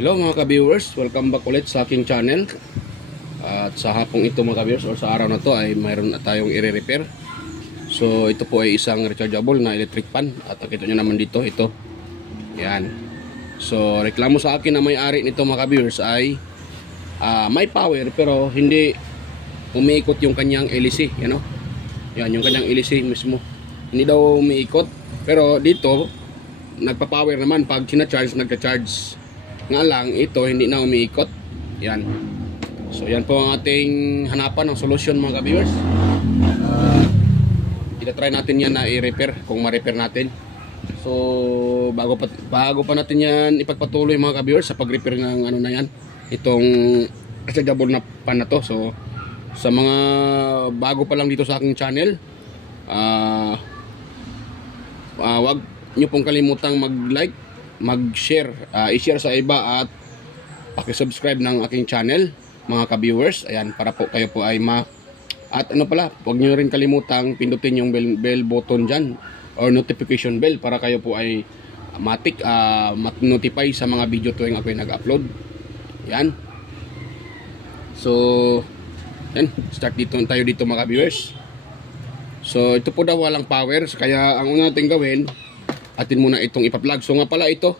Hello mga ka-viewers, welcome back ulit sa aking channel. At sa hapong ito mga ka-viewers, or sa araw na to ay mayroon na tayong i-repair. So ito po ay isang rechargeable na electric fan. At nakita nyo naman dito, ito. Yan. So reklamo sa akin na may-ari nito mga ka-viewers ay may power pero hindi umiikot yung kanyang LEC. Yan o. Yan yung kanyang LEC mismo. Hindi daw umiikot. Pero dito, nagpa-power naman pag sina-charge, nagka-charge. Nga lang, ito hindi na umiikot. Yan. So yan po ang ating hanapan ng solusyon mga ka-viewers. Itatry natin yan na i-repair kung ma-repair natin. So bago pa natin yan ipagpatuloy mga ka-viewers sa pag-repair ng ano na yan, itong rechargeable na pan na to. So sa mga bago pa lang dito sa aking channel, wag nyo pong kalimutang mag-like, mag-share, i-share sa iba at paki-subscribe ng aking channel mga ka-viewers. Ayan, para po kayo po ay at ano pala, huwag nyo rin kalimutang pindutin yung bell button dyan or notification bell para kayo po ay mat-notify sa mga video tuwing ako ay nag-upload. Yan. So yan, start tayo dito mga ka-viewers. So ito po daw walang power, kaya ang una natin gawin, atin muna itong ipa-plug. So nga pala ito,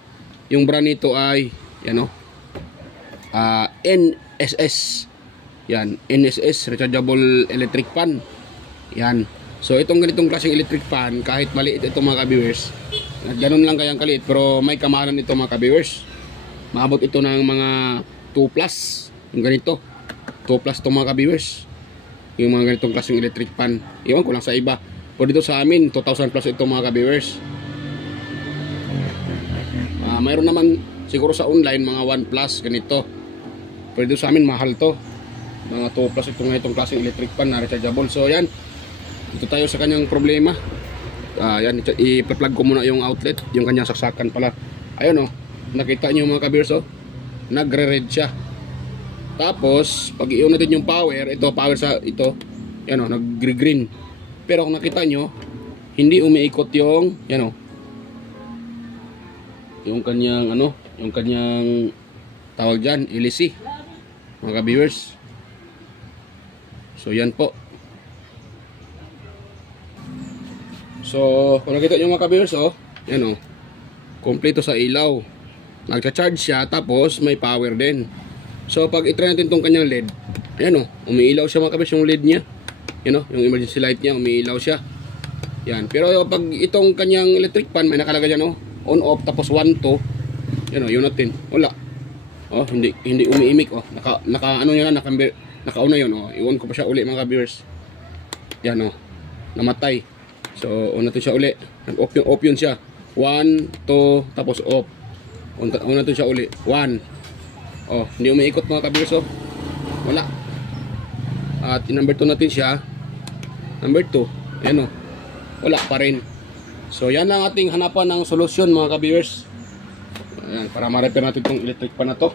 yung brand nito ay yan o, NSS. Yan, NSS rechargeable electric fan. Yan. So itong ganitong klaseng electric fan, kahit maliit ito mga ka-viewers, ganun lang kayang kaliit, pero may kamahalan ito mga ka-viewers. Maabot ito ng mga 2 plus, yung ganito 2 plus ito mga ka-viewers, yung mga ganitong klaseng electric fan. Iwan ko lang sa iba, pero dito sa amin 2,000 plus ito mga ka-viewers. Mayroon naman siguro sa online mga 1 plus ganito, pero dito sa amin mahal to, mga 2 plus itong klaseng electric fan na rechargeable. So yan, dito tayo sa kanyang problema. Yan, i-plug ko muna yung outlet, yung kanyang saksakan pala. Ayun o, nakita nyo mga ka-viewers o, nagre-red siya. Tapos pag i-on natin yung power, ito power sa ito, yan o, nag-green. Pero kung nakita nyo, hindi umiikot yung yan o, yung kanyang ano, yung kanyang tawag dyan, LEC mga ka-viewers. So yan po. So kung nakita nyo mga ka-viewers oh, yan oh, kompleto sa ilaw, nagcha-charge siya, tapos may power din. So pag i-try natin tong kanyang LED, ayan oh, umiilaw siya mga ka-viewers, yung LED nya, yan oh, yung emergency light nya, umiilaw siya. Yan, pero pag itong kanyang electric fan, may nakalagay dyan oh, on off, tapos 1 2, yan o, yun natin, wala oh, hindi umiimik oh, naka ano yan, naka-on na yun oh, iwan ko pa siya uli mga viewers. Yan oh, namatay. So on natin siya uli, nag-off yun siya, 1 2, tapos off, on natin siya uli, 1 oh, hindi umiikot mga viewers oh, wala. At number 2 natin siya, number 2, yan oh, wala pa rin. So yan ang ating hanapan ng solusyon mga ka-viewers. Ayan, para ma-repair natin itong electric pan na to.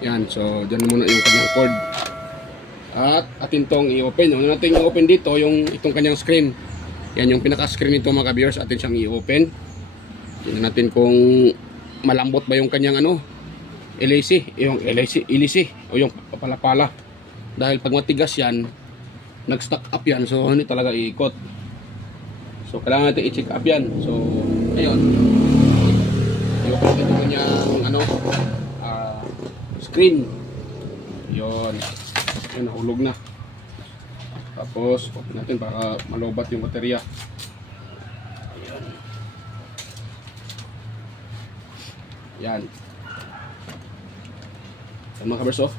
Yan, so dyan muna yung kanyang cord. At atin tong i-open. Una natin i-open dito yung itong kanyang screen. Yan yung pinaka-screen nito mga ka-viewers. Atin siyang i-open. Tingnan natin kung malambot ba yung kanyang ano, LEC, o yung pala-pala. Dahil pag matigas yan, nag-stack up yan, so hindi talaga iikot. So kailangan natin i-check up yan. So ayun, i-open natin yung kanyang ano, screen. Yun, nahulog na. Tapos open natin para malobat yung baterya. Ayan. Yan. So mga kabers oh,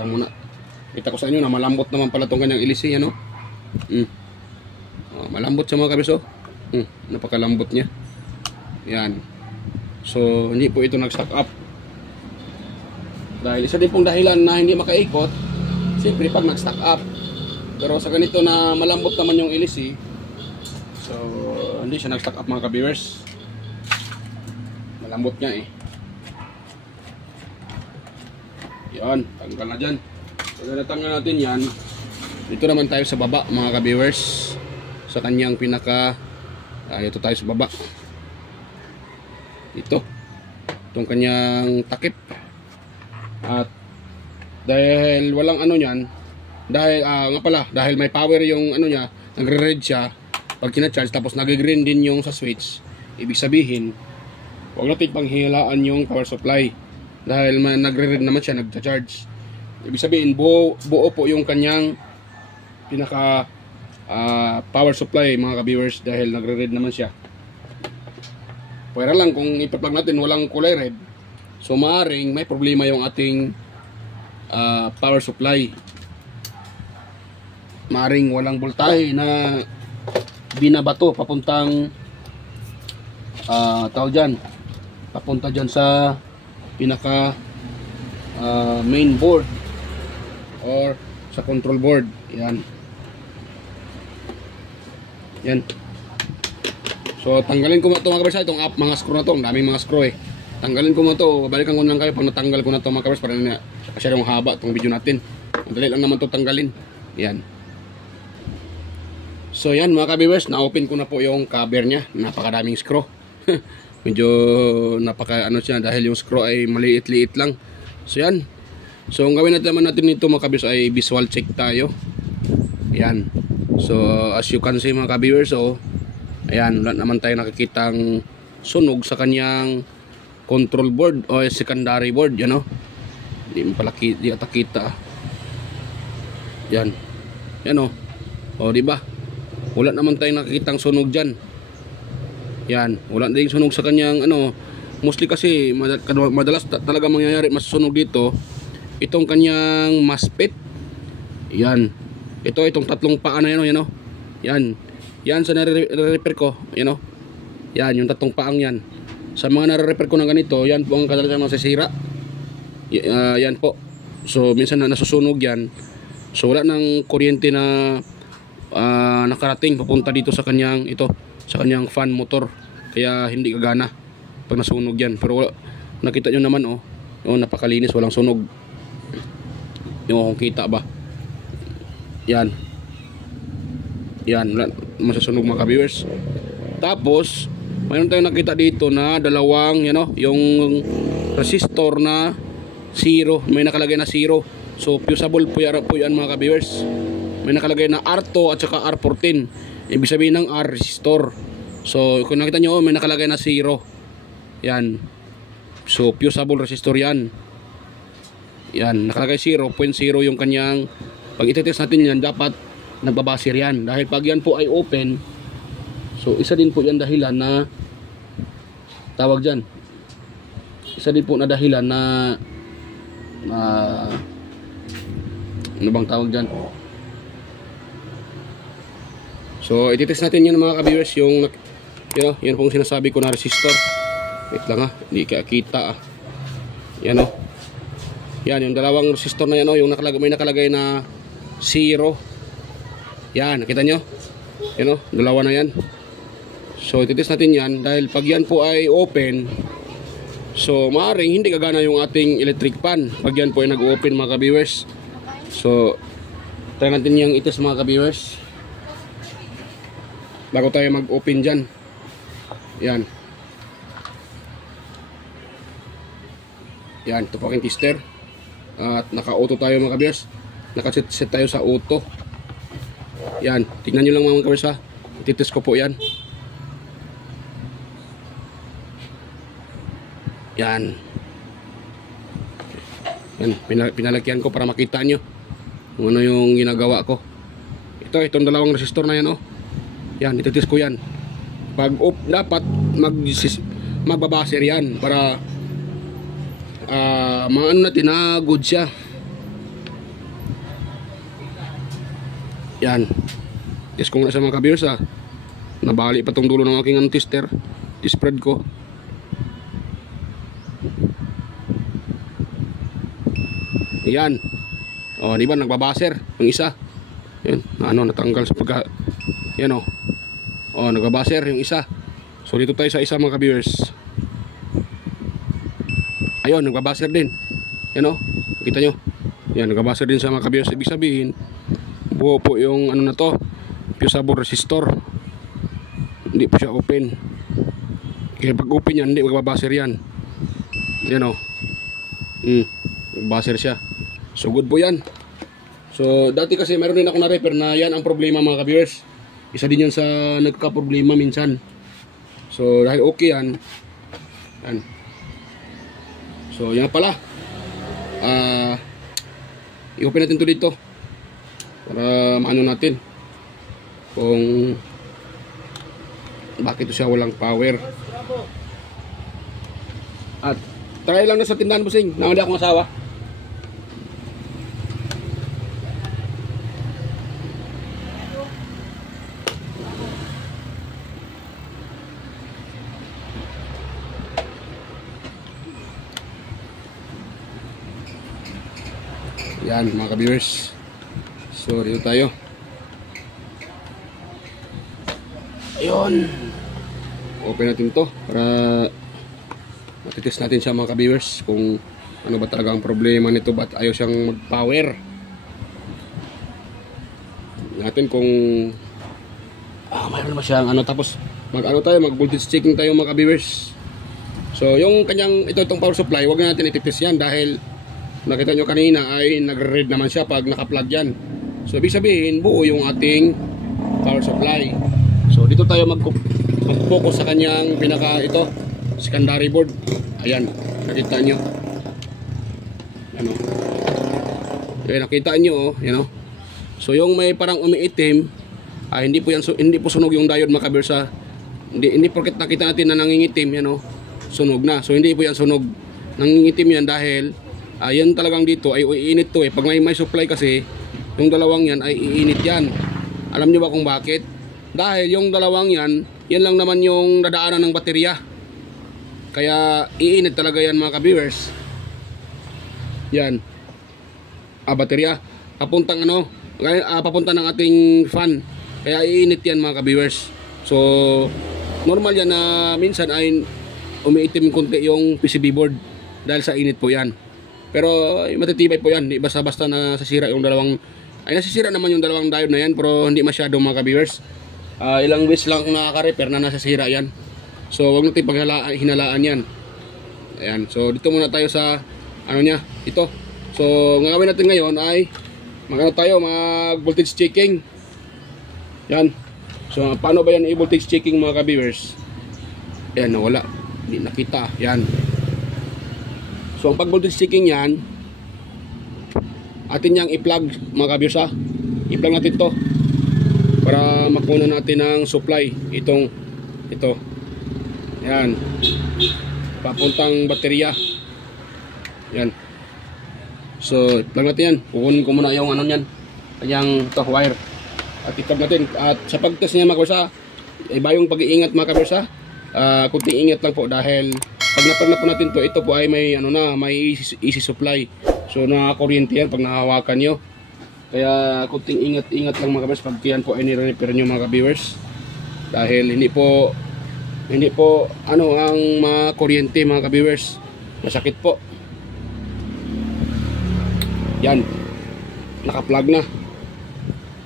lang muna. Kita ko sa inyo na malambot naman pala itong kanyang LEC, ano? Malambot siya mga kabers, oh. Napakalambot niya. Yan. So hindi po ito nag-stack up. Dahil isa din pong dahilan na hindi makaikot, siyempre pag nag-stack up. Pero sa ganito na malambot naman yung LEC, so hindi siya nag-stack up mga kabers. Malambot niya eh. Yan, tanggal na dyan. So natanggal natin yan. Dito naman tayo sa baba mga ka-viewers, sa kanyang pinaka ito tayo sa baba. itong kanyang takip. At dahil walang ano niyan, dahil may power yung ano niya, nagre-red siya pag kina-charge, tapos nag-green din yung sa switch, ibig sabihin huwag natin panghilaan yung power supply dahil nagre-red naman siya, nagcha-charge. Ibig sabihin buo po yung kanyang pinaka power supply mga ka-viewers, dahil nagre-red naman siya. Pwera lang kung ipa-plug natin walang kulay red, so maaring may problema yung ating power supply. Maaring walang voltahe na binabato papuntang papunta dyan sa pinaka main board or sa control board. Yan. So tanggalin ko na ito mga kabers, itong mga screw na ito. Ang daming mga screw eh. Tanggalin ko na ito, babalikan ko lang kayo pag natanggal ko na ito mga kabers, para na masyadong haba itong video natin. Madali lang naman ito tanggalin. Yan. So yan mga ka-viewers, na-open ko na po yung cover nya. Napakadaming screw. Medyo napaka ano siya dahil yung screw ay maliit-liit lang. So yan. So ang gawin naman natin nito mga ka-viewers ay visual check tayo. Yan. So as you can see mga ka-viewers, so ayan, wala naman tayo nakikitang sunog sa kanyang control board o secondary board, yan o. Di ata kita. Yan. Yan o. O di ba? Wala naman tayong nakikitang sunog dyan. Yan, wala din sunog sa kanyang ano. Mostly kasi madalas talaga mangyayari mas sunog dito itong kanyang MOSFET. Yan. Itong tatlong paa na yan o, yan o. Yan. Yan sa nare-repair ko, yan o. Yan, yung tatlong paang yan. Sa mga nare-repair ko ng ganito, yan po ang kadalasan masisira. Yan po. So minsan na nasusunog yan. So wala nang kuryente na nakarating papunta dito sa kanyang sa kanyang fan motor, kaya hindi gagana pag nasunog yan. Pero nakita nyo naman napakalinis, walang sunog. Yung kita ba, yan wala masasunog mga ka-viewers. Tapos mayroon tayong nakita dito na dalawang yung resistor na 0, may nakalagay na 0. So fusible po yan mga ka-viewers. May nakalagay na R2 at saka R14. Ibig sabihin ng R resistor. So kung nakita nyo, may nakalagay na 0. Yan. So fusible resistor yan. Yan, nakalagay 0.0 yung kanyang. Pag itetest natin yan, dapat nagbabasir yan. Dahil pag yan po ay open, so isa din po yan dahilan na tawag dyan. Isa din po na dahilan na ano bang tawag dyan? So ititest natin yun mga ka-viewers, yung yan pong sinasabi ko na resistor. Wait lang hindi kita yan yan yung dalawang resistor na yan yung may nakalagay na 0. Yan, nakita nyo? Yan dalawa na yan. So ititest natin yan, dahil pag yan po ay open, so maaaring hindi gagana yung ating electric fan pag yan po ay nag-open mga ka-viewers. So try natin yung itest mga ka-viewers bago tayo mag-open dyan. Yan. Yan, ito po aking tester. At naka-auto tayo mga ka-viewers. Naka-set tayo sa auto. Yan, tingnan nyo lang mga ka-viewers ha. Ititest ko po yan. Yan. Yan, pinalagyan ko para makita nyo kung ano yung ginagawa ko. Itong dalawang resistor na yan Yan, ititest ko yan. Pag dapat magbabaser yan para maano natin na good siya. Yan. Test ko muna sa mga ka-viewers Nabali pa tong dulo ng aking tester. I-spread ko. Yan. Di ba nagbabaser yung isa? Yan, natanggal sa pagka. Yan nagbabaser yung isa. So dito tayo sa isa mga ka-viewers. Ayun, nagbabaser din. Yan kita nyo. Yan, nagbabaser din sa mga ka-viewers. Ibig sabihin, buo po yung na to, fusible resistor. Hindi po siya open. Kaya pag open yan, hindi magbabaser yan. Yan o. Baser siya. So good po yan. So dati kasi meron din ako na repair na yan ang problema mga ka-viewers. Isa din yan sa nagka-problema minsan. So dahil okay yan. Yan. So yan pala. I-open natin to dito. Para maano natin. Kung bakit siya walang power. At try lang na sa tindahan, bossing. Nang hindi akong asawa. Yan mga ka-viewers. So dito tayo. Ayun. Open natin to para matitest natin siya mga ka-viewers kung ano ba talaga ang problema nito, ba't ayaw siyang mag-power. Natin kung mayroon ba siyang ano, tapos mag voltage checking tayo mga ka-viewers. So yung kanyang itong power supply, wag na natin ititest yan dahil nakita nyo kanina ay nagre-red naman siya pag naka-plug yan. So ibig sabihin buo yung ating power supply. So dito tayo mag-focus sa kanyang pinaka secondary board. Ayan, nakita nyo. Ano? Ayan, nakita nyo yan. So yung may parang umiitim, hindi po sunog yung diode mga ka-viewers. Hindi porket nakita natin na nangingitim, sunog na. So hindi po yan sunog. Nangingitim yan dahil yan talagang dito ay iinit to Pag may supply kasi, yung dalawang yan ay iinit yan. Alam nyo ba kung bakit? Dahil yung dalawang yan lang naman yung dadaanan ng baterya. Kaya iinit talaga yan mga ka-viewers. Yan. Baterya. Papunta ng ating fan. Kaya iinit yan mga ka-viewers. So, normal yan na minsan ay umiitim konti yung PCB board. Dahil sa init po yan. Pero matitibay po yan. Hindi basta-basta nasisira yung dalawang. Ay nasisira naman yung dalawang diode na yan. Pero hindi masyado mga ka-viewers. Ilang beses lang nakaka-repair na nasisira yan. So wag natin hinalaan yan. Ayan. So dito muna tayo sa ito. So ang gagawin natin ngayon ay mag voltage checking. Yan. So paano ba yan i-voltage checking mga ka-viewers? Ayan, nawala. Hindi nakita. Yan. So ang pag-voltage checking yan, atin yang i-plug mga ka-viewers I-plug natin to para makuha natin ng supply. Ito. Yan. Papuntang baterya. Yan. So i-plug natin yan. Kukunin ko muna yung yan. Kanyang wire. At i-plug natin. At sa pag-test niya mga ka-viewers iba yung pag-iingat mga ka-viewers kunting ingat lang po dahil pag na-plug na po natin to, ito po ay may may easy supply. So nakakuryente yan pag nahawakan nyo. Kaya kunting ingat lang mga ka-viewers pag yan po ay nire-repair nyo mga ka-viewers. Dahil hindi po ang mga kuryente mga ka-viewers. Masakit po. Yan. Naka-plug na.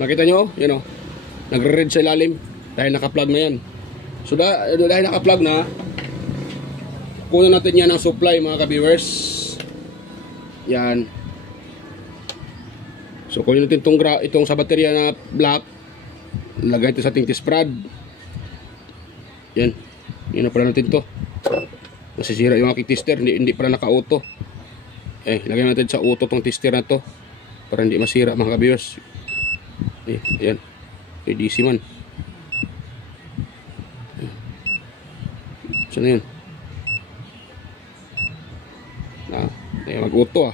Nakita nyo? Yan nagre-red sa ilalim dahil naka-plug na yan. So dahil naka-plug na, kunin natin yan ng supply mga ka-viewers. Yan. So kunin natin itong sa baterya na black. Lagay ito sa ating test prod. Yan. Yan na pala natin to. Nasisira yung aking tester. Hindi pala naka-auto. Lagay natin sa auto tong tester na to para hindi masira mga ka-viewers. Yan. DC man. Saan na yun? Mag-auto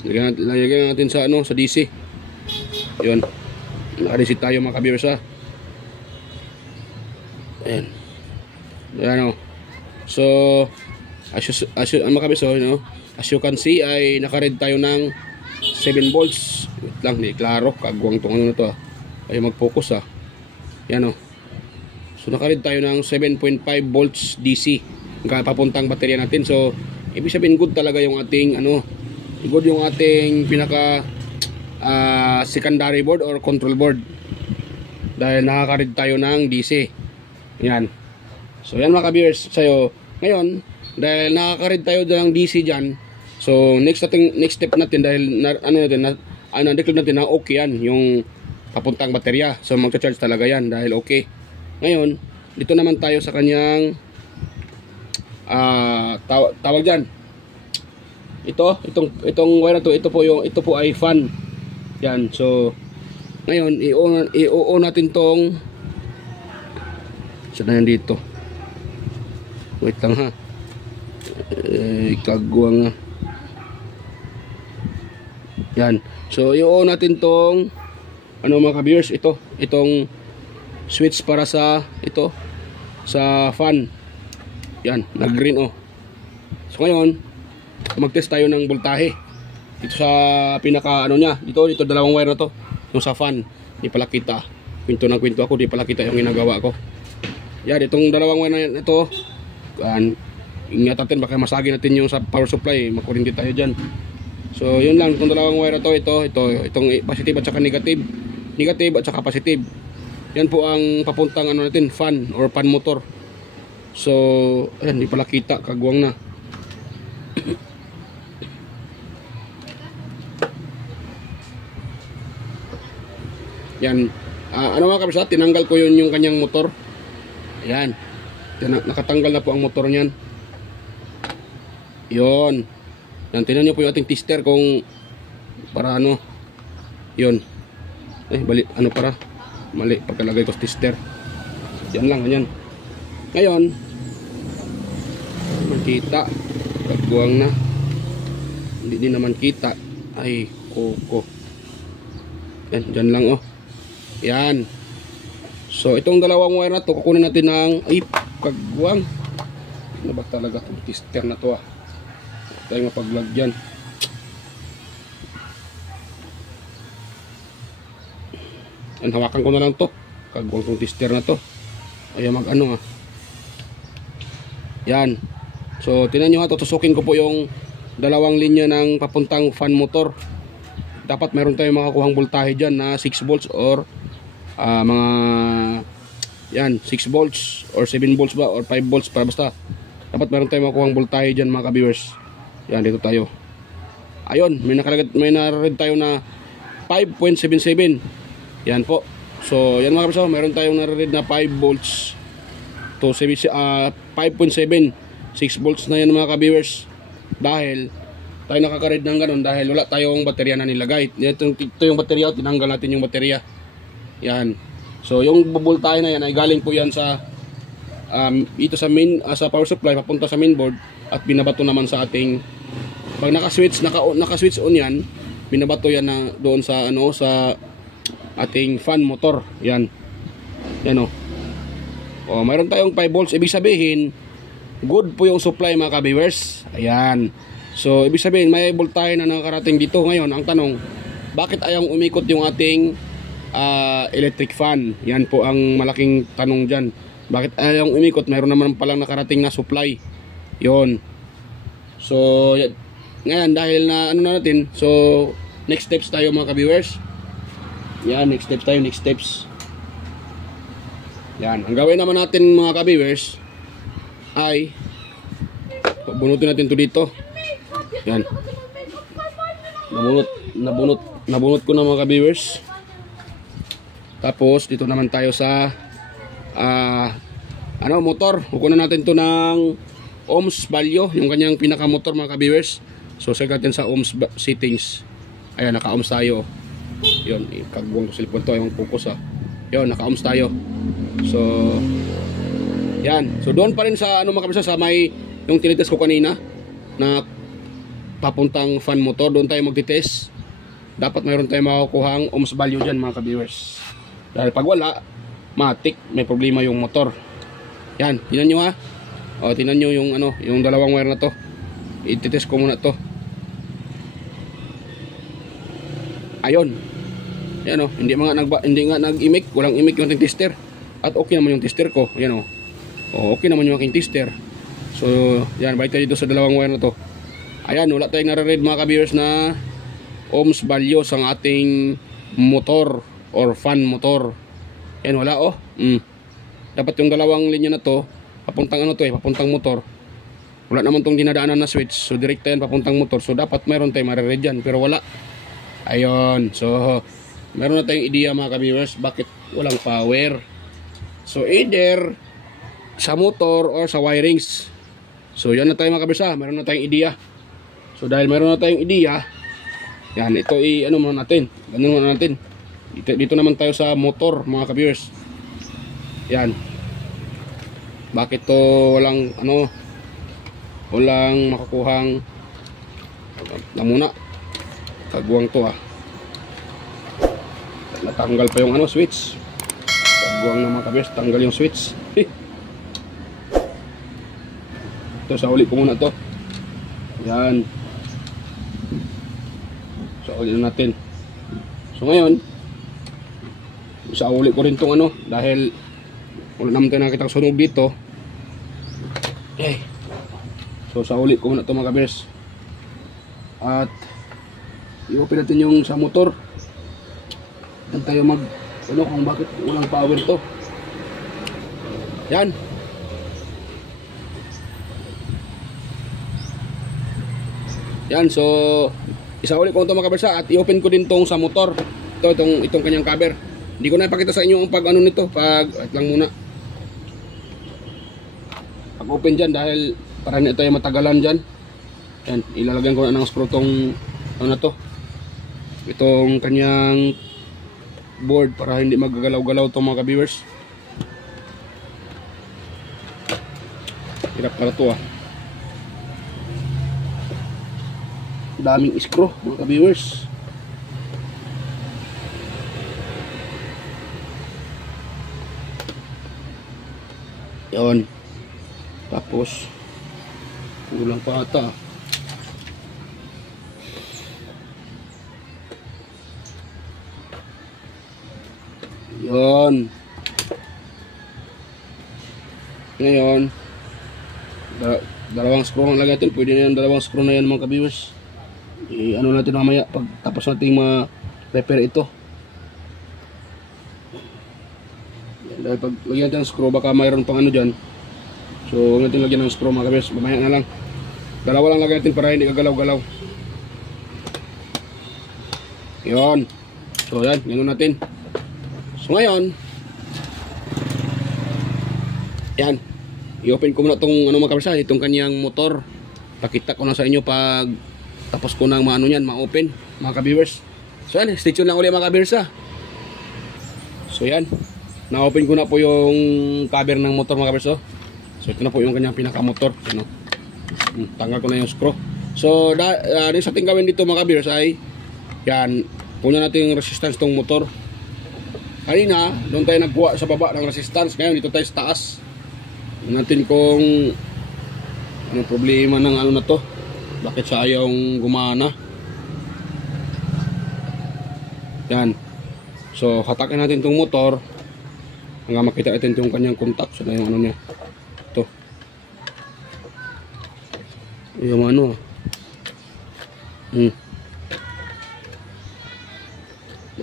lagyan natin sa sa DC. Yun. Naka-DC tayo mga ka-viewers Ayan. Ayan So as you can see ay naka-red tayo ng 7 volts. Wait lang, di klaro. Kagwang tong na to ay mag-focus Yan So naka-red tayo ng 7.5 volts DC papuntang baterya natin. So ibig sabihin good talaga yung ating good yung ating pinaka secondary board or control board dahil nakaka-read tayo ng DC. Yan. So yan mga ka-viewers, sa'yo. Ngayon, dahil nakaka-read tayo ng DC dyan, so next step natin, dahil na-declare natin na okay yan, yung papuntang baterya. So magcha-charge talaga yan dahil okay. Ngayon, dito naman tayo sa kanyang tawag dyan. Itong wire na to, ito po ay fan. Yan, so ngayon, i-on natin tong saan na yan dito. Wait lang ha. Kagwang nga. Yan. So, i-on natin tong mga ka-viewers, itong switch para sa sa fan. Yan, nag-green So, ngayon, mag-test tayo ng voltahe. Dito sa pinaka niya, dito dalawang wire na to. Yung sa fan, di pala kita. Kwento ako, di pala kita yung ginagawa ko. Yan, itong dalawang wire na ito, ingat natin, baka masagi natin yung sa power supply, makurinti tayo dyan. So yun lang, itong dalawang wire na to, itong positive at saka negative at saka positive. Yan po ang papuntang natin, fan or fan motor. So ayan, di pala kita, kagwang na. Yan, mga kabisa, tinanggal ko yung kanyang motor. Ayan, nakatanggal na po ang motor niyan. Yon. Yan, tingnan nyo po yung ating tester kung para yon. Bali, para mali pagkalagay ko sa tester. Yan lang, ganyan. Ngayon, makita, kagwang na. Hindi din naman kita. Ay, koko. Yan, dyan lang Yan. So, itong dalawang wire na to, kukunin natin ng, ay, kagwang. Ano ba talaga itong tester na to tayo mapaglagyan. Yan, hawakan ko na lang to. Kagwang itong tester na to. Ay, yan. So, tinan nyo tutusukin ko po yung dalawang linya ng papuntang fan motor. Dapat meron tayong makakuhang voltahe dyan na 6 volts or mga yan 6 volts or 7 volts ba or 5 volts para basta dapat meron tayong makuhang voltahe dyan mga ka-viewers. Yan, dito tayo. Ayun, may nare-read tayo na 5.77. Yan po. So yan mga ka-viewers, meron tayong nare-read na 5 volts to 5.7 6 volts na yan mga ka-viewers. Dahil tayo nakaka-read ng ganun dahil wala tayong baterya na nilagay. Ito yung baterya, tinanggal natin yung baterya. Yan. So yung voltahe na yan ay galing po yan sa ito sa main sa power supply papunta sa mainboard at binabato naman sa ating pag naka-switch on yan, binabato yan na doon sa sa ating fan motor. Yan. Yan mayroon tayong 5 volts, ibig sabihin good po yung supply mga ka-viewers. Ayan. So ibig sabihin may voltahe na nakarating dito. Ngayon ang tanong, bakit ayang umikot yung ating electric fan? Yan po ang malaking tanong dyan. Bakit ayang umikot? Mayroon naman palang nakarating na supply. Yon. So ngayon dahil na natin, so next steps tayo mga ka-viewers. Yan, next steps. Yan, ang gawin naman natin mga ka-viewers ay bunutin natin to dito. Yan. Nabunot ko na mga ka-viewers. Tapos dito naman tayo sa motor. Kukunan natin to ng ohms value, yung kanyang pinaka motor mga ka-viewers. So set natin sa ohms settings. Ayan, naka-ohms tayo. Yun, kagwang to cellphone to, yung focus Yun, naka-ohms tayo. So yan. So doon pa rin sa mga ka-viewers, sa may yung tinitest ko kanina na papuntang fan motor, doon tayo magtitest. Dapat mayroon tayong makukuhang ohms value dyan mga ka-viewers. Dahil pag wala, matik, may problema yung motor. Yan, tingnan nyo tingnan nyo yung yung dalawang wire na to. I-test ko muna to. Ayun. Yan hindi nga nag-imik, walang imik yung ating tester. At okay naman yung tester ko. Yan okay naman yung aking tester. So, yan, balik tayo dito sa dalawang wire na to. Ayan, wala tayong nare-read mga ka-viewers na ohms value sa ating motor or fan motor. Yan, wala Dapat yung dalawang linya na to papuntang ano to papuntang motor. Wala naman tong dinadaanan na switch. So direkta yan papuntang motor. So dapat mayroon tayong mariread dyan. Pero wala. Ayun. So meron na tayong idea mga ka-viewers. Bakit walang power? So either sa motor or sa wirings. So yan na tayo mga ka-viewers. Meron na tayong idea. So dahil meron na tayong idea. Yan. Ito ano muna natin. Ganun muna natin. Dito naman tayo sa motor mga ka-viewers. Yan. Bakit to walang walang makakuhang namuna kagwang to natanggal pa yung switch. Kagwang na mga kabiyos, tanggal yung switch. Ito sa uli ko muna to. Yan. Sa uli na natin. So ngayon sa uli ko rin tong dahil wala naman tayo nakitang sunog dito. Okay. So sa uli ko muna ito mga kabers. At i-open natin yung sa motor. Dan tayo kung bakit walang power to. Yan. Yan, so isauli ko ito mga kabers at i-open ko din tong sa motor. Itong kanyang cover. Hindi ko na ipakita sa inyo ang pag nito. At lang muna. Pag open dyan dahil para hindi tayo matagalan dyan. Yan, ilalagyan ko na ng screw tong itong kanyang board para hindi magagalaw-galaw itong mga ka-viewers. Hirap pala ito daming screw mga ka-viewers. Yan. Tapos kulang pa ata. Yan. Ngayon dalawang screw lang lagay natin. Pwede na yan dalawang screw na yan mga ka-viewers. Ano natin mamaya pag tapos natin ma-repair ito. Yan, dahil pag lagyan natin ng screw baka mayroon pang dyan. So huwag natin lagyan ng screw mga ka-viewers. Mamaya na lang. Dalawa lang lagyan natin para hindi kagalaw-galaw. Yan. So yan, ganoon natin. So ngayon yan, i-open ko muna itong mga ka-viewers, itong kanyang motor. Pakita ko na sa inyo pag tapos ko nang ma-open mga ka-viewers. So yan, stay tuned lang ulit mga ka-viewers So yan, na-open ko na po yung cover ng motor mga ka-viewers. So ito na po yung kanyang pinaka-motor. Tanggal ko na yung screw. So din sa ating gawin dito mga ka-viewers ay yan, punan natin yung resistance tong motor. Kanina, doon tayo nagkuha sa baba ng resistance. Ngayon dito tayo sa taas. Natin kung anong problema ng na to, bakit sa ayaw gumana. Yan. So hatakin natin itong motor hanggang makita natin itong kanyang contact. So na yung niya ito, yung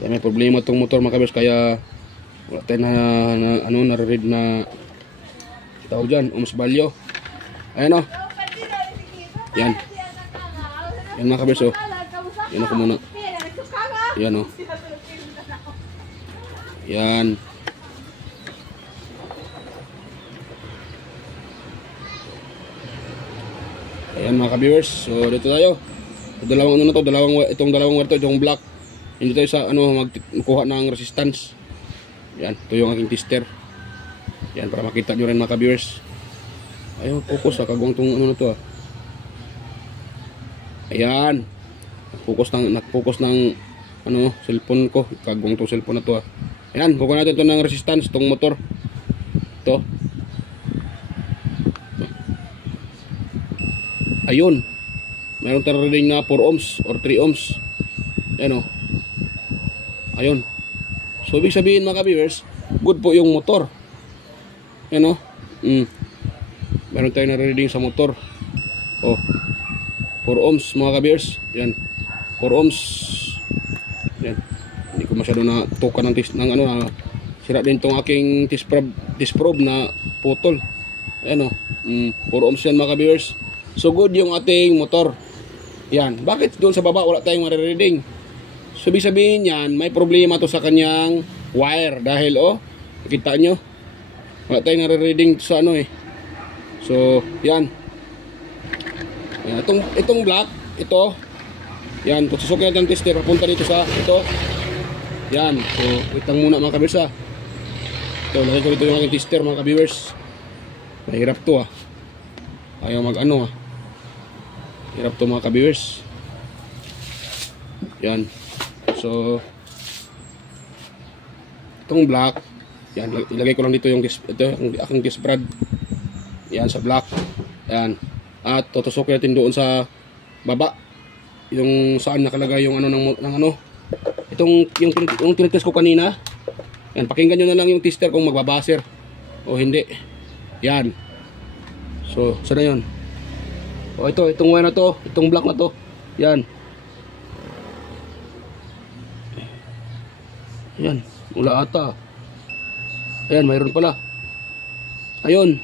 may problema itong motor mga kabers, kaya wala tayo nare-read na tawag dyan, ohms value. Ayan yan. Yan mga kabers yan ako muna. Yan yan. Ayan mga ka-viewers. So dito tayo. Dalawang itong dalawang wire to, itong black. Hindi tayo sa magkuha ng resistance. Yan, ito yung aking tester. Yan, para makita nyo rin mga ka-viewers. Ayun, focus kagawang tong na to Ayan. Nag-focus ng cellphone ko. Kagawang tong cellphone na to Ayan, kukuha natin ito ng resistance, itong motor. Ito. Ayun. Mayroon tayong reading na 4 ohms or 3 ohms. Ayan Ayun. So ibig sabihin mga ka-viewers, good po yung motor. Ayan Meron tayong na-reading sa motor. 4 ohms mga ka-viewers. Yan. 4 ohms. Yan. Hindi ko masyado na tukan ng test ng sira din tong aking test probe na putol. Ayan o. 4 ohms yan mga ka-viewers. So good yung ating motor. Yan. Bakit doon sa baba wala tayong marireading? So ibig sabihin yan, may problema to sa kanyang wire. Dahil nakita nyo, wala tayong nare-reading sa ano eh. So yan. Yan. Itong black, ito. Yan. Kung susukin natin ang tester, papunta dito sa ito. Yan. So wait lang muna mga ka-viewers ha. Ito, lagay ko dito yung aking tester mga ka-viewers. Mahirap to ah. Ayaw mag-ano ah. Hirap to mga ka-viewers. Yan. So itong black, yan, ilagay ko lang dito yung aking disc brad. Yan sa black. Yan. At tutusukin natin doon sa baba. Yung saan nakalagay yung ano ng ano. Itong yung tinitest ko kanina. Yan, pakinggan nyo na lang yung tester kung magbabaser o hindi. Yan. So, saan na yun? O itong wire na to, itong black na to. Yan. Yan, wala ata. Ayan, mayroon pala. Ayun.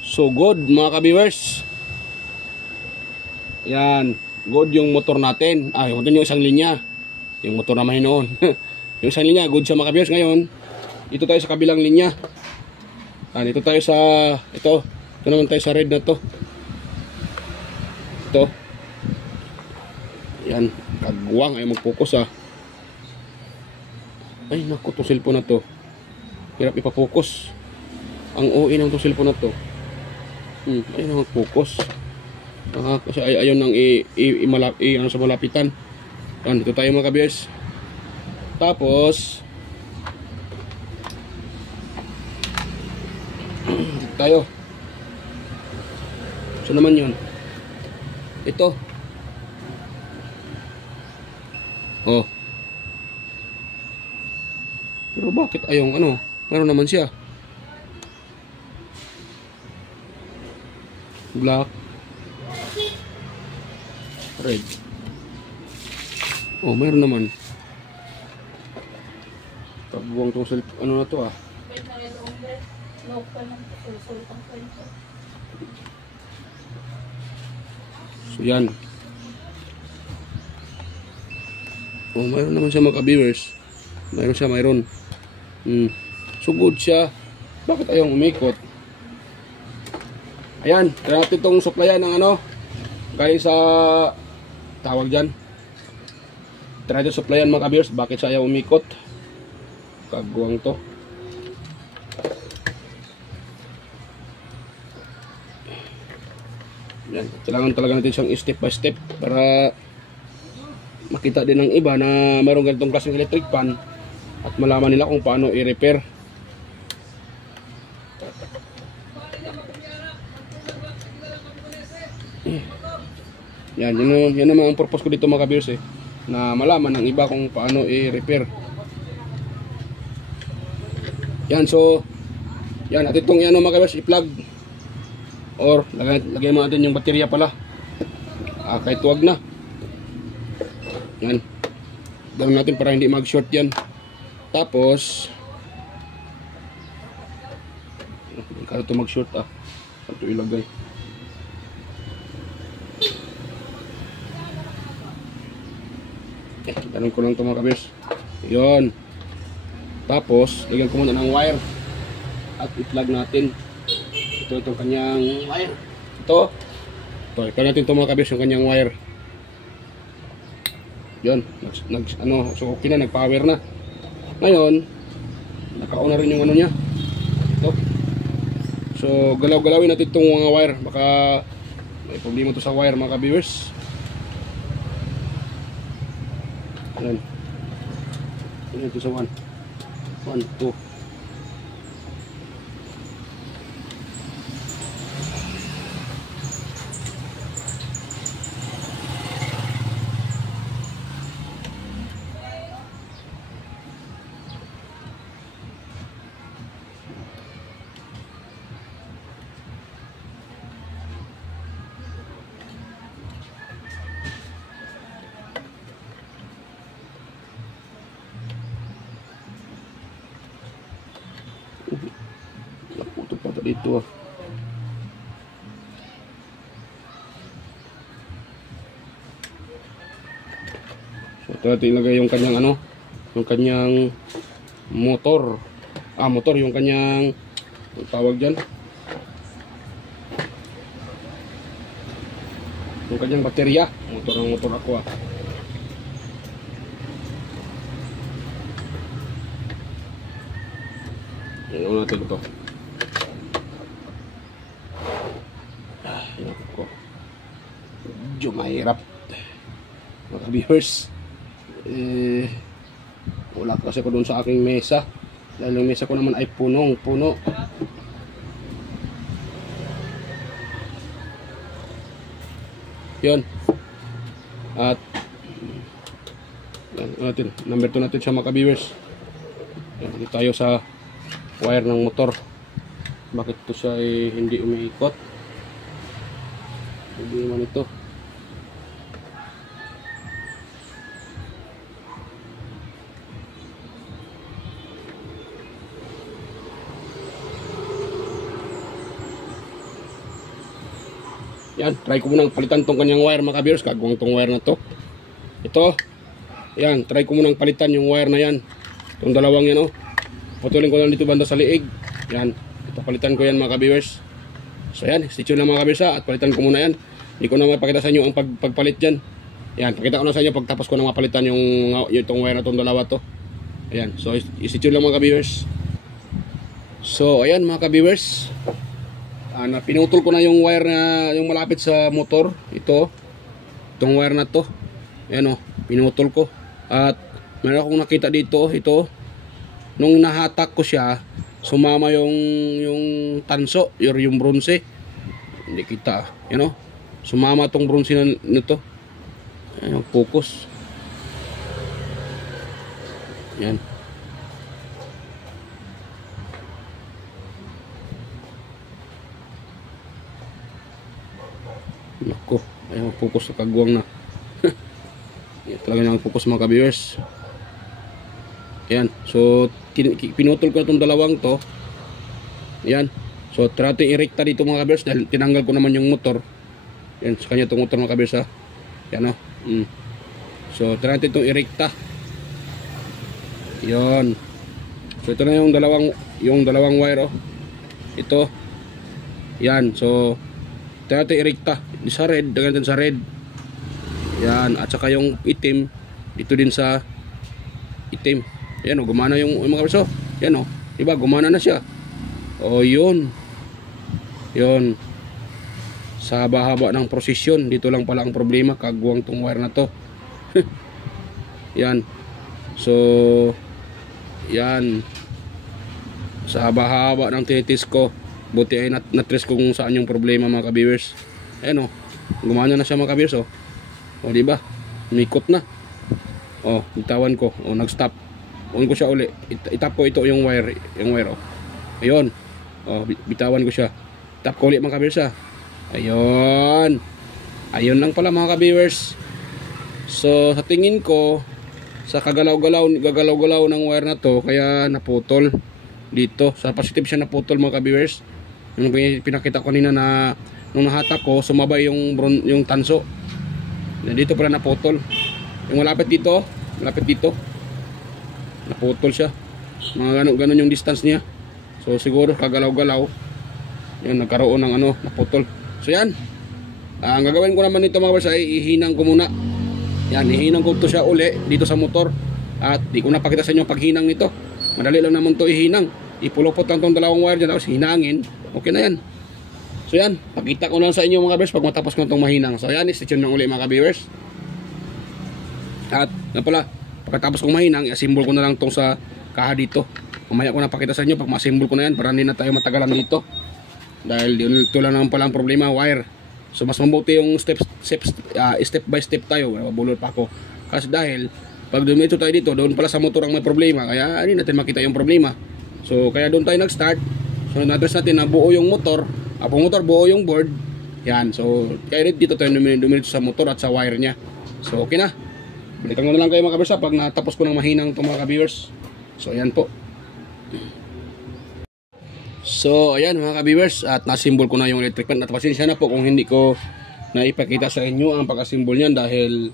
So good mga ka-viewers. Yan, good yung motor natin. Yung isang linya. Yung motor naman noon. Yung isang linya, good siya mga ka-viewers. Ngayon, dito tayo sa kabilang linya. Dito tayo sa ito naman tayo sa red na to. Ito. Yan, kagwang ay mag-focus ah. Ay naku, itong cellphone na to hirap ipapokus. Ang OA ng itong cellphone na to. Ayun mag-focus. Kasi ayaw nang ano sa malapitan. Yan, dito tayo mga ka-viewers. Tapos tayo. So naman yun. Ito. Pero bakit ayong ano? Meron naman siya. Black. Red. Meron naman. Pagbuwang tong ano na to ah. So yan. Mayroon naman siya mga ka-viewers. Mayroon. So good siya. Bakit ayaw umikot? Ayan, kaya natin itong supplyan ng ano kaya sa tawag dyan. Try natin supplyan mga ka-viewers. Bakit siya ayaw umikot? Kagwang to. Yan, kailangan talaga natin siyang step by step para makita din ng iba na mayroong ganitong klaseng electric fan at malaman nila kung paano i-repair. Yan naman ang purpose ko dito mga ka-viewers na malaman ng iba kung paano i-repair. Yan, so yan, at itong yan mga ka-viewers i-plug or lagay mo natin yung baterya pala. Kahit wag na. Yan. Gawin natin para hindi mag-short yan. Tapos kaya ito mag-short ito ilagay. Tanong ko lang ito mga kabers. Yun. Tapos lagyan ko muna ng wire at i-plug natin. Itong kanyang wire. Ito ito natin ito mga kabers, yung kanyang wire. Yun, so okay na, nag-power na. Ngayon, naka-on na rin yung ano niya. Ito. So, galaw-galawin natin itong mga wire. Baka may problema to sa wire mga ka-viewers. Ayan. Ayan ito sa 1, 2. Nakuto pa dito Ito natin ilagay yung kanyang ano, yung kanyang motor. Motor, yung kanyang tawag dyan, yung kanyang baterya, motor ng motor Aqua. Yan natin ito. Yan ko. Medyo mahirap mga viewers. Wala kasi ko doon sa aking mesa. Dahil yung mesa ko naman ay punong-puno. Yun. At yan natin. Number 2 natin siya mga viewers. Dito tayo sa wire ng motor. Bakit ito siya ay hindi umiikot? Hindi naman ito. Yan, try ko munang palitan tong kanyang wire mga viewers. Kagawang tong wire na to. Ito. Yan, try ko munang palitan yung wire na yan. Itong dalawang yan, oh. Putulin ko lang dito banda sa liig. Yan, ito palitan ko yan mga viewers. So yan, stay tuned lang mga viewers, at palitan ko muna yan. Hindi ko na mapakita sa inyo ang pagpalit dyan. Yan, pakita ko na sa inyo pagtapos ko na mapalitan yung itong wire na itong dalawa to. Ayan, so stay tuned lang mga viewers. So ayan mga viewers, pinutol ko na yung wire na yung malapit sa motor. Itong wire na to. Ayan, oh, pinutol ko. At meron akong nakita dito, ito. Nung nahatak ko siya, sumama yung tanso, yung bronze. Hindi kita. Yan, oh. Sumama tong bronze nito. Ayan, focus. Yan. Nako, ayan, focus sa kagwang na. Yan talaga yung focus mga ka-viewers. Ayan, so pinutol ko na itong dalawang to. Ayan, so try natin i-recta dito mga ka-viewers dahil tinanggal ko naman yung motor. Ayan, sa kanya itong motor mga ka-viewers, ha. Ayan, oh. So try natin itong i-recta. Ayan. So ito na yung dalawang wire, oh. Ito. Ayan, so try natin i-recta sa red, dagan sa red. Ayan, at saka yung itim dito din sa itim. Ayan, oh, gumana yung mga kaso. Ayan, oh, diba, gumana na siya. O, yun. Yun. Sa haba-haba ng prosesyon, dito lang pala ang problema. Kagwang tong wire na to. Yan. So, yan. Sa haba-haba ng tinitis ko, buti ay natres ko kung saan yung problema mga ka-viewers. Ayan, oh, gumana na siya mga ka-viewers, oh. O, diba, umikot na. O, bitawan ko. O, nag-stop. On ko siya uli. Itap ko ito yung wire, oh. Ayun. Oh, bitawan ko siya. Tap ko ulit mga ka-viewers, ha. Ayun. Ayun lang pala mga ka-viewers. So sa tingin ko, sa gagalaw-galaw ng wire na to, kaya naputol dito. Sa positive siya naputol mga ka-viewers. Yung pinakita ko kanina na nung nahatak ko, sumabay yung tanso. Dito pala naputol. Yung malapit dito, naputol siya. Mga ganun yung distance niya. So siguro kagalaw-galaw, yan, nagkaroon ng naputol. So yan, ang gagawin ko naman nito mga viewers ay ihinang ko muna. Yan, ihinang ko to siya uli dito sa motor. At di ko napakita sa inyo paghinang nito. Madali lang naman to ihinang. Ipulupot lang tong dalawang wire dyan, tapos hinangin. Okay na yan. So yan, pakita ko lang sa inyo mga viewers pag matapos ko itong mahinang. So yan, stay tuned lang uli mga viewers. At nga pala, pagkatapos kong mahinang, i-assemble ko na lang tong sa kaha dito. Mamaya ko na pakita sa inyo pag ma-assemble ko na yan para hindi na tayo matagalan dito. Dahil ito lang naman pala ang problema, wire. So mas mabuti yung step by step tayo. Mabulol pa ako. Kasi dahil pag dumito tayo dito, doon pala sa motor ang may problema. Kaya hindi natin makita yung problema. So kaya doon tayo nag-start. So na-address natin na buo yung motor. Apong motor, buo yung board. Yan. So kaya dito tayo dumito sa motor at sa wire niya. So okay na. Balikan ko na lang kayo mga ka-viewers pag natapos ko ng mahinang itong mga ka-viewers. So ayan po. So ayan mga ka-viewers, at nasimbol ko na yung electric fan. At pasensya na po kung hindi ko naipakita sa inyo ang pagkasimbol niyan dahil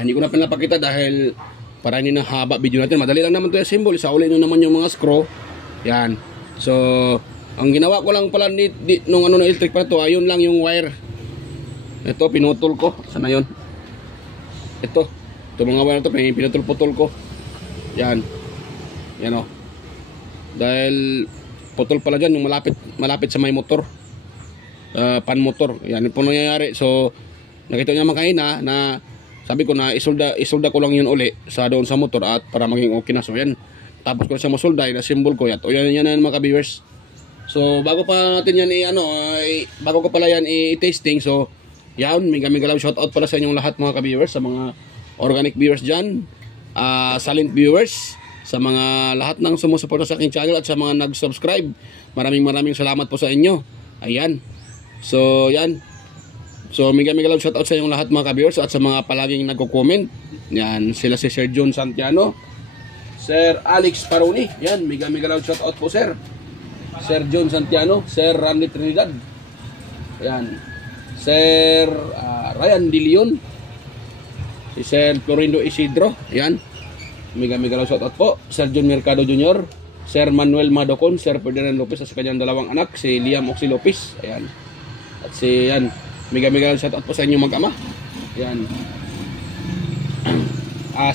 Hindi ko na pinapakita dahil para hindi na haba video natin. Madali lang naman ito yung symbol. Isauli nyo naman yung mga screw. Yan. So, ang ginawa ko lang pala nung ano na electric pa ito, ayun lang yung wire. Ito, pinutol ko. Sana yun? Ito mga wire na ito, pinutol-putol ko. Yan. Yan o. Dahil putol pala dyan, yung malapit sa may motor. Pan motor. Yan po nangyayari. So, nakita niya makaina na sabi ko na isolda ko lang yun uli sa doon sa motor at para maging okay na. So, yan. Tapos ko siya masolda, na-symbol ko yan. O yan na mga ka-viewers. So, bago pa natin yan bago ko pala yan i-tasting. So, yan, mega love shoutout pala sa inyong lahat mga ka-viewers, sa mga organic viewers dyan, silent viewers, sa mga lahat ng sumusuporta sa aking channel at sa mga nag-subscribe. Maraming salamat po sa inyo. Ayan. So, yan. So, mega love shoutout sa inyong lahat mga ka-viewers at sa mga palaging nagko-comment. Yan, sila si Sir John Santiano, Sir Alex Paroni. Yan, mega love shoutout po sir. Sir John Santiano, Sir Randy Trinidad. Yan. Sir Ryan De Leon. Si Sir Florindo Isidro. Yan. Mega love shoutout po. Sir John Mercado Jr., Sir Manuel Madocon, Sir Ferdinand Lopez at sa kanyang dalawang anak, si Liam Oxy Lopez. Ayan. At si yan. Mega love shoutout po sa inyong mag-ama. Yan.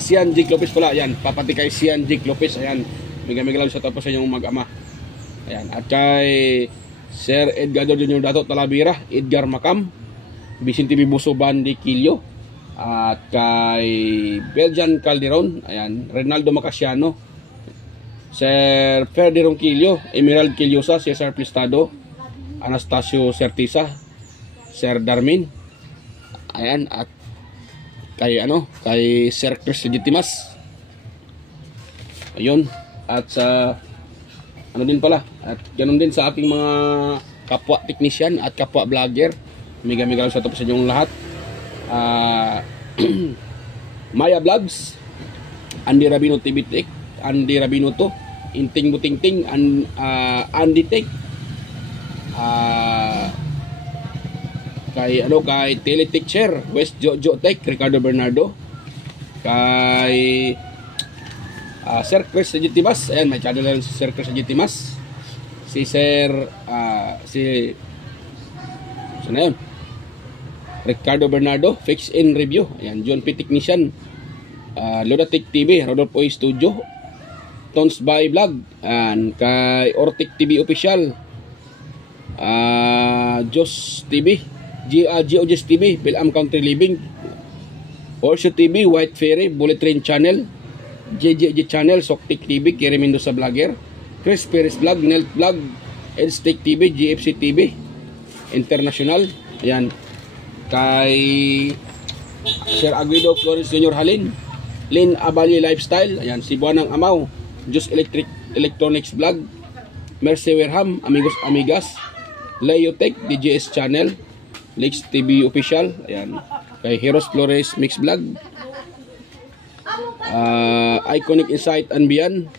Sian Jake Lopez pala. Yan. Papati kay Sian Jake Lopez. Ayan. Mega love shoutout po sa inyong mag-ama. Ayan. At kay Sir Edgardo Jr. Dato Talavera, Edgar Macam, Vicente Bibuso Bandi Quillo, at kay Belgian Calderon, ayan, Renaldo Macasiano, Sir Ferdinand Quillo, Emerald Quillosa, Cesar Plistado, Anastasio Certisa, Sir Darmin, ayan, at kay Sir Chris Legitimas, ayun, at sa din pala, at ganun din sa aking mga kapwa technician at kapwa vlogger. Mega sa ito sa inyong lahat. Maya Vlogs, Andy Rabino TV Tech, Andy Rabino to, Inting Butingting, Andy Tech, kay Teletech Chair, West Jojo Tech, Ricardo Bernardo, kay Sir Chris Legitimas. Ayan, may channel lang si Sir Chris Legitimas. Si Sir sana yun, Ricardo Bernardo, Fix in Review. Ayan, John P. Technician, Lodatech TV, Rodolfo A. Studio, Tons by Vlog, and kay Ortic TV Official, Jos TV, GOJS TV, Bilam Country Living, Orso TV, White Ferry, Bullet Train Channel, JJJ Channel, Soktik TV, Kiri Mendoza Vlogger, Chris Perez Vlog, Nelt Vlog, Edstick TV, GFC TV International. Ayan, kay Sir Aguido Flores Jr. Halin, Lin Abali Lifestyle, ayan, Cebuanang Amaw, Just Electronics Vlog, Mercy Werham, Amigos Amigas, Leotech, DJS Channel, Lex TV Official, ayan, kay Heroes Flores Mix Vlog, Iconic Insight and Beyond,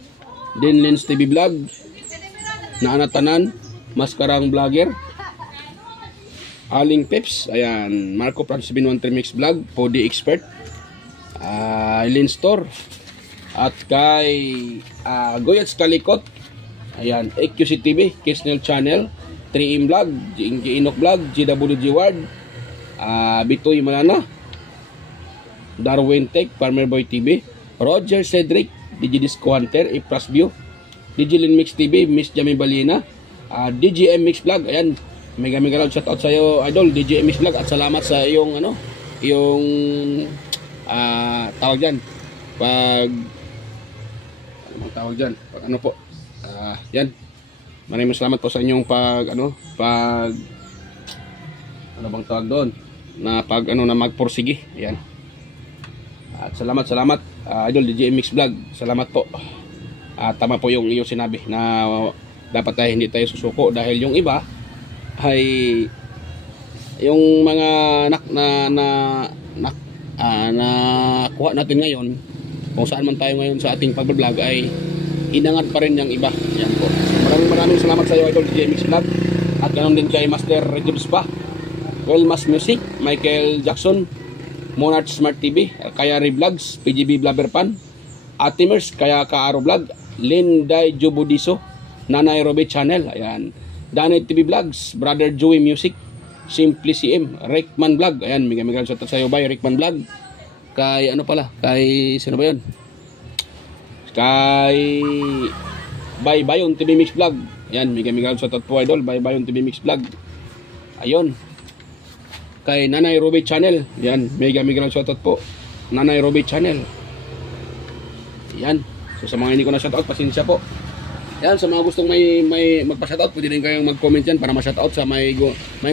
Din Lens TV Vlog, Naanatanan, Maskarang Vlogger, Aling Peps, ayan, Marco Francis Binwantre Mix Vlog, Podi Expert, Lin Store, at kay Goyats Kalikot, ayan, AQC TV, Kisnel Channel, 3M Vlog, G Inok Vlog, GWG Ward, Bitoy Malana, Darwin Tech, Farmer Boy TV, Roger Cedric, DJ Disco Hunter, Ipras View, DJ Lin Mix TV, Miss Jami Balina, DJM Mix Vlog. Ayan, mega loud shoutout sa iyo, idol, DJM Mix Vlog, at salamat sa iyong tawag diyan. Pag yan. Maraming salamat po sa inyong bang tawag doon? Na magpursige. Ayan. At salamat idol DJ Mix Vlog. Salamat po. Tama po yung iyong sinabi na dapat hindi tayo susuko dahil yung iba ay yung mga nakuha natin ngayon, kung saan man tayo ngayon sa ating pag-vlog, ay inangat pa rin yung iba. Yan po. Maraming salamat sa iyo idol DJ Mix Vlog, at ganoon din kay Master Regims pa, Well Mas Music, Michael Jackson, Monarch Smart TV, kaya Revlogs, PGB Blabber Pan, Atimers, kaya Kaaro Vlog, Linday Jubudiso, Nanay Robe Channel, ayan, Danay TV Vlogs, Brother Joey Music, Simply CM, Rickman Vlog, ayan, mega shout out sa iyo ba, Rickman Vlog, kay ano pala, kay sino ba yun? Kay Bayon TV Mix Vlog, ayan, mega shout out po idol, Bayon TV Mix Vlog, ayun, kay Nanay Robe Channel, yan, mega shout out po, Nanay Robe Channel, yan. So sa mga hindi ko na shoutout, pasensya po. Yan, sa mga gustong may magpa-shoutout, pwede din kayong mag-comment yan para ma-shoutout. Sa may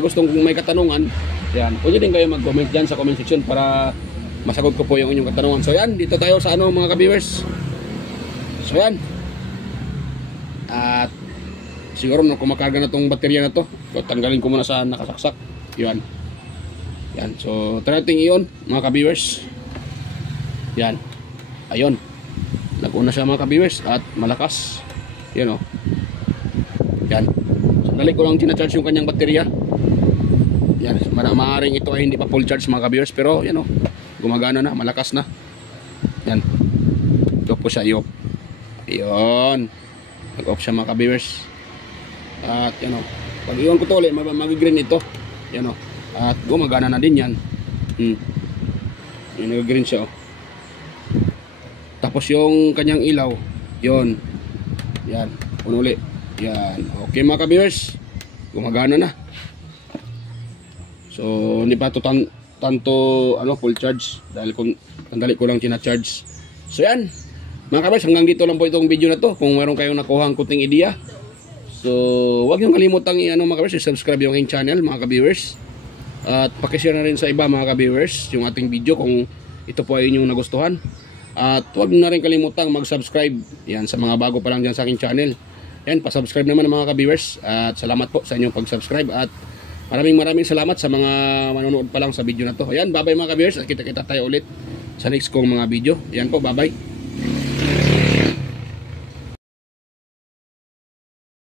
gustong may katanungan, yan, pwede din kayong mag-comment yan sa comment section para masagot ko po yung inyong katanungan. So yan, dito tayo sa ano mga ka-viewers. So yan. At siguro nung kumakarga na tong baterya na to, so, tanggalin ko muna sa nakasaksak. Yan. Yan. So try natin iyon mga ka-viewers. Yan. Ayun. Nag-una siya mga ka-viewers at malakas. Yan o. Yan. Sandali ko lang tina-charge yung kanyang baterya. Yan. Maaaring ito ay hindi pa full charge mga ka-viewers. Pero yan o. Gumagana na. Malakas na. Yan. Ito po siya i-off. Ayun. Nag-off siya mga ka-viewers. At yan o. Pag iwan ko to ulit, mag-green ito. Yan o. At gumagana na din yan. Yan, nag-green siya o. Tapos yung kanyang ilaw, yon, yan, puno ulit, yan, okay mga ka-viewers, gumagana na. So hindi pa ito tanto ano, full charge dahil kung sandali ko lang tina-charge. So yan mga ka-viewers, hanggang dito lang po itong video na to. Kung meron kayong nakuha ang kunting idea, so huwag niyong kalimutang ano mga ka-viewers, subscribe yung aking channel mga ka-viewers, at pakishare na rin sa iba mga ka-viewers yung ating video kung ito po ay inyong nagustuhan. At huwag na rin kalimutang mag-subscribe yan sa mga bago pa lang dyan sa aking channel. Yan, pa-subscribe naman mga ka-viewers. At salamat po sa inyong pag-subscribe. At maraming salamat sa mga manonood pa lang sa video na to. Yan, bye-bye mga ka-viewers. At kita-kita tayo ulit sa next kong mga video. Yan po, bye-bye.